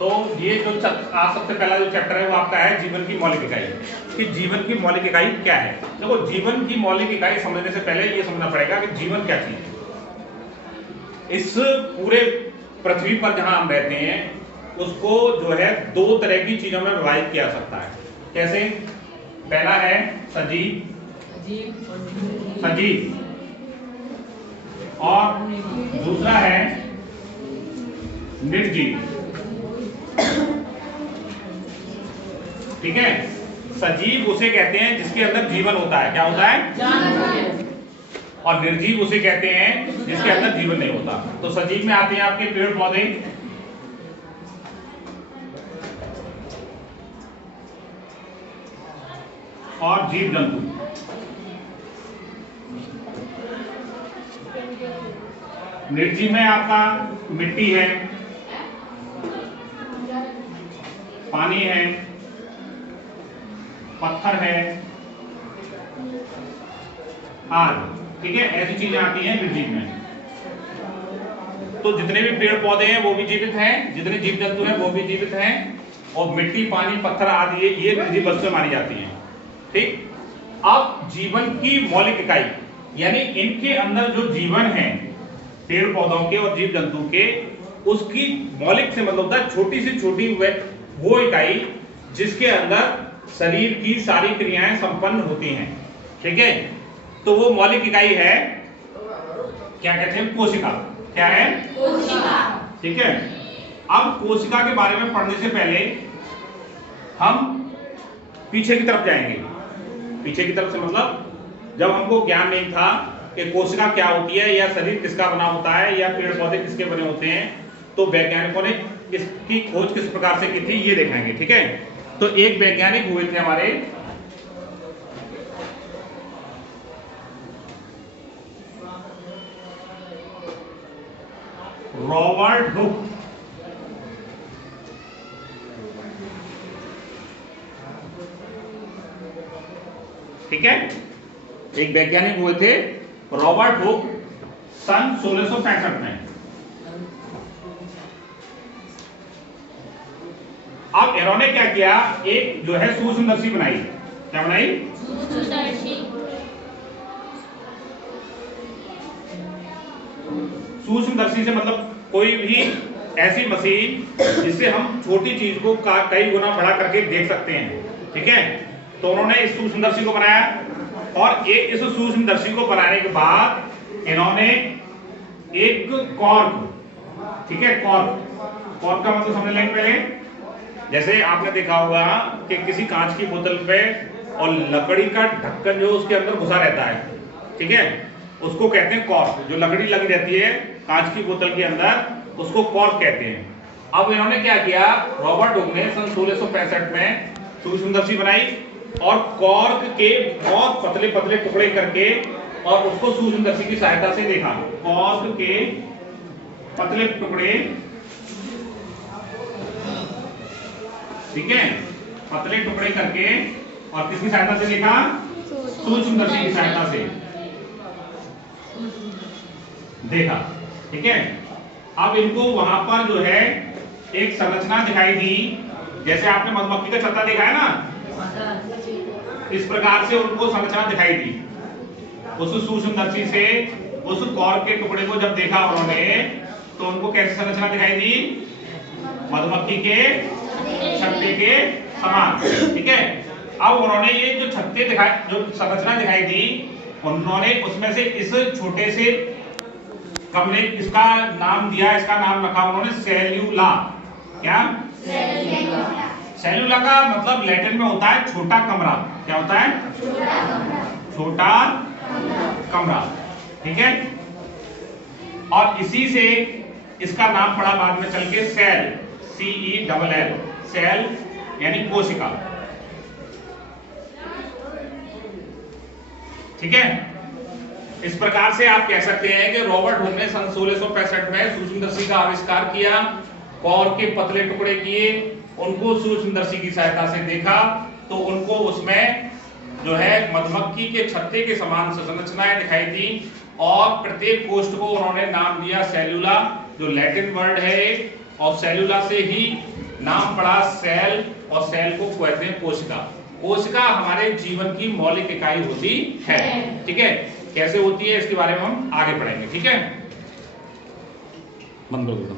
तो ये जो आज सबसे पहला जो चैप्टर है वो आपका है जीवन की मौलिक इकाई। कि जीवन की मौलिक इकाई क्या है। देखो जीवन की मौलिक इकाई समझने से पहले ये समझना पड़ेगा कि जीवन क्या चीज है। इस पूरे पृथ्वी पर जहां हम रहते हैं उसको जो है दो तरह की चीजों में विभाजित किया जा सकता है। कैसे? पहला है सजीव और दूसरा है निर्जीव। ठीक है, सजीव उसे कहते हैं जिसके अंदर जीवन होता है। क्या होता है? और निर्जीव उसे कहते हैं जिसके अंदर जीवन नहीं होता। तो सजीव में आते हैं आपके पेड़ पौधे, और जीव जंतु। निर्जीव में आपका मिट्टी है, पानी है, पत्थर है, आग। ठीक है, ऐसी चीजें आती हैं निर्जीव में। तो जितने भी पेड़ पौधे हैं वो भी जीवित हैं, जितने जीव जंतु हैं वो भी जीवित हैं, और मिट्टी, पानी, पत्थर आदि ये निर्जीव वस्तुएं मानी जाती हैं। ठीक, अब जीवन की मौलिक इकाई यानी इनके अंदर जो जीवन है पेड़ पौधों के और जीव जंतु के, उसकी मौलिक से मतलब होता है छोटी से छोटी वो इकाई जिसके अंदर शरीर की सारी क्रियाएं संपन्न होती हैं। ठीक है, तो वो मौलिक इकाई है, क्या कहते हैं? कोशिका। क्या है? कोशिका। ठीक है, अब कोशिका के बारे में पढ़ने से पहले हम पीछे की तरफ जाएंगे। पीछे की तरफ से मतलब जब हमको ज्ञान नहीं था कि कोशिका क्या होती है, या शरीर किसका बना होता है, या पेड़ पौधे किसके बने होते हैं, तो वैज्ञानिकों ने इसकी खोज किस प्रकार से की थी ये देखेंगे। ठीक है, तो एक वैज्ञानिक हुए थे हमारे रॉबर्ट हुक। ठीक है, एक वैज्ञानिक हुए थे रॉबर्ट हुक सन 1665 में। अब इन्होंने क्या किया, एक जो है सूक्ष्मदर्शी बनाई। क्या बनाई? सूक्ष्मदर्शी से मतलब कोई भी ऐसी मशीन जिससे हम छोटी चीज को कई गुना बड़ा करके देख सकते हैं। ठीक है, तो उन्होंने इस सूक्ष्मदर्शी को बनाया, और इस सूक्ष्मदर्शी को बनाने के बाद इन्होंने एक कॉर्क, ठीक है, कॉर्क का मतलब समझ लेंगे पहले। जैसे आपने देखा होगा कि किसी कांच की बोतल पे और लकड़ी का ढक्कन जो उसके अंदर घुसा रहता है, ठीक है, उसको कहते हैं कॉर्क। जो लकड़ी लगी रहती है कांच की बोतल के अंदर, उसको कॉर्क कहते हैं। अब इन्होंने क्या किया, रॉबर्ट हुक ने सन 1665 में सूक्ष्मदर्शी बनाई, और कॉर्क के बहुत पतले पतले टुकड़े करके और उसको सूक्ष्मदर्शी की सहायता से देखा। कॉर्क के पतले टुकड़े, ठीक है, पतले टुकड़े करके, और किसकी सहायता से देखा? सूक्ष्मदर्शी की सहायता से देखा। ठीक है, अब इनको वहां पर जो है एक संरचना दिखाई दी, जैसे आपने मधुमक्खी का छत्ता देखा है ना, इस प्रकार से उनको संरचना दिखाई दी। उस सूक्ष्मदर्शी से उस कॉर्क के टुकड़े को जब देखा उन्होंने, तो उनको कैसी संरचना दिखाई दी? मधुमक्खी के छत्ते के समान। ठीक है, अब उन्होंने ये जो छत्ते दिखाई, जो संरचना दिखाई दी, उन्होंने उसमें से इस छोटे से कमरे, इसका नाम दिया, इसका नाम रखा उन्होंने सेल्यूला। क्या? सेल्यूला का मतलब लैटिन में होता है छोटा कमरा। क्या होता है? छोटा कमरा। ठीक है, और इसी से इसका नाम पड़ा बाद में चल के सेल, CELL, सेल यानी कोशिका। ठीक है, इस प्रकार से आप कह सकते हैं कि रॉबर्ट हुक ने सन 1665 में सूक्ष्मदर्शी का आविष्कार किया, कॉर्क के पतले टुकड़े किए, उनको सूक्ष्मदर्शी की सहायता से देखा, तो उनको उसमें जो है मधुमक्खी के छत्ते के समान संरचनाएं दिखाई दी, और प्रत्येक कोष्ठ को उन्होंने नाम दिया सेल्यूला, जो लैटिन वर्ड है, और सेल्यूला से ही नाम पढ़ा सेल, और सेल को कहते हैं कोशिका। कोशिका हमारे जीवन की मौलिक इकाई होती है, ठीक है। कैसे होती है इसके बारे में हम आगे पढ़ेंगे, ठीक है। बंद कर दो।